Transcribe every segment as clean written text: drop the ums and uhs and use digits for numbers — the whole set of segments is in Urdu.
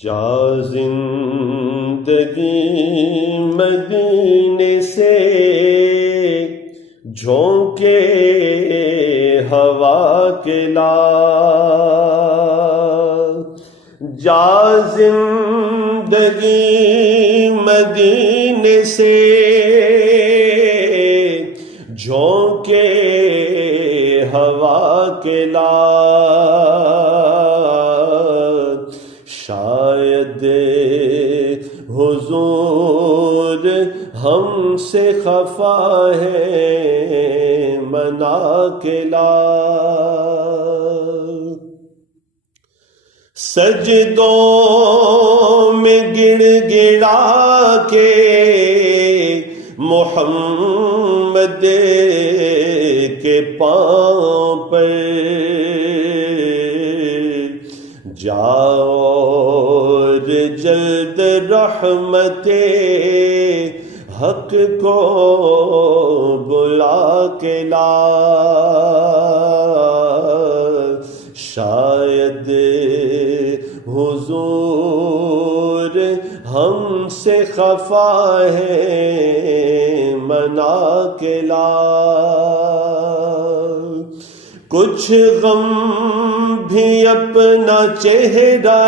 جا زندگی مدینے سے جھونکے ہوا کے لا، جا زندگی مدینے سے جھونکے ہوا کے لا، شاید حضور ہم سے خفا ہے منا کے لا، سجدوں میں گڑ گڑا کے محمد کے پاؤں پر جاؤ اور جلد رحمت حق کو بلا کے لا، شاید حضور ہم سے خفا ہے منا کے لا، کچھ غم بھی اپنا چہرہ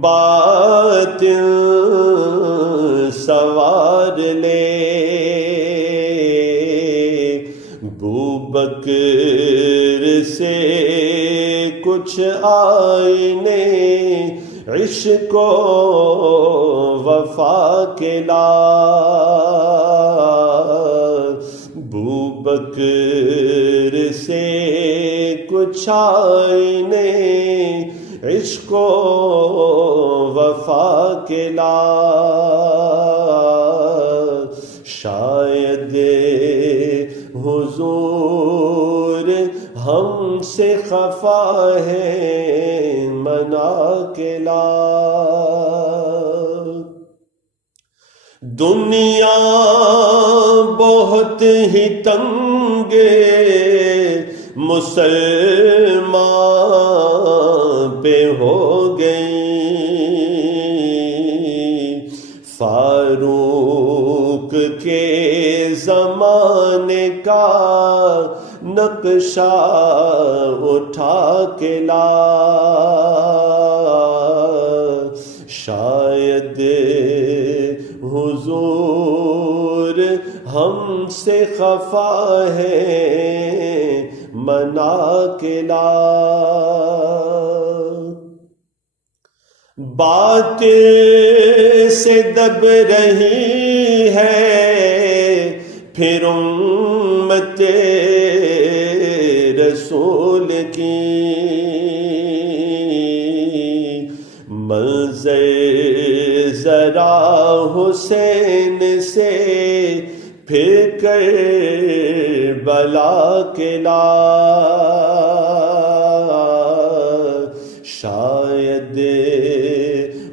باطن سوار لے، بوبکر سے کچھ آئینے عشق و وفا کے لا، بوبکر سے کچھ آئینے عشق و وفا کے لا، شاید حضور ہم سے خفا ہے منا کے لا، دنیا بہت ہی تنگ مسلمان پہ ہو گئی، فاروق کے زمانے کا نقشہ اٹھا کے لا، شاید حضور ہم سے خفا ہے منا کے لا، باطل سے دب رہی ہے پھر امت رسول کی، منظر ذرا حسین سے پھر کربلا کے لا، شاید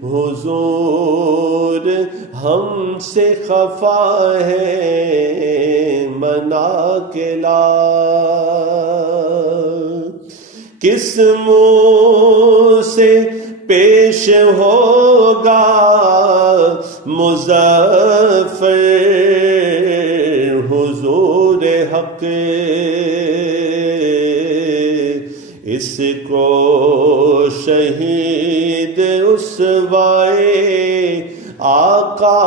حضور ہم سے خفا ہے منا کے لا، کس منہ سے پیش ہوگا مظفر حضور حق، اس کو شہید اسوائے آقا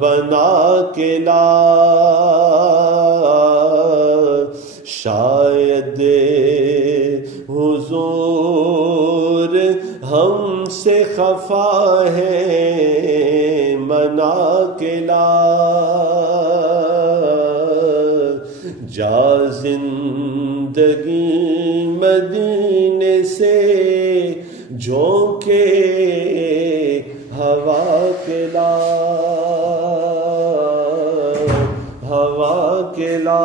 بنا کے لا، شاید حضور ہم سے خفا ہے منا کے لا، جا زندگی مدینے سے جھونکے ہوا کے لا، ہوا کے لا۔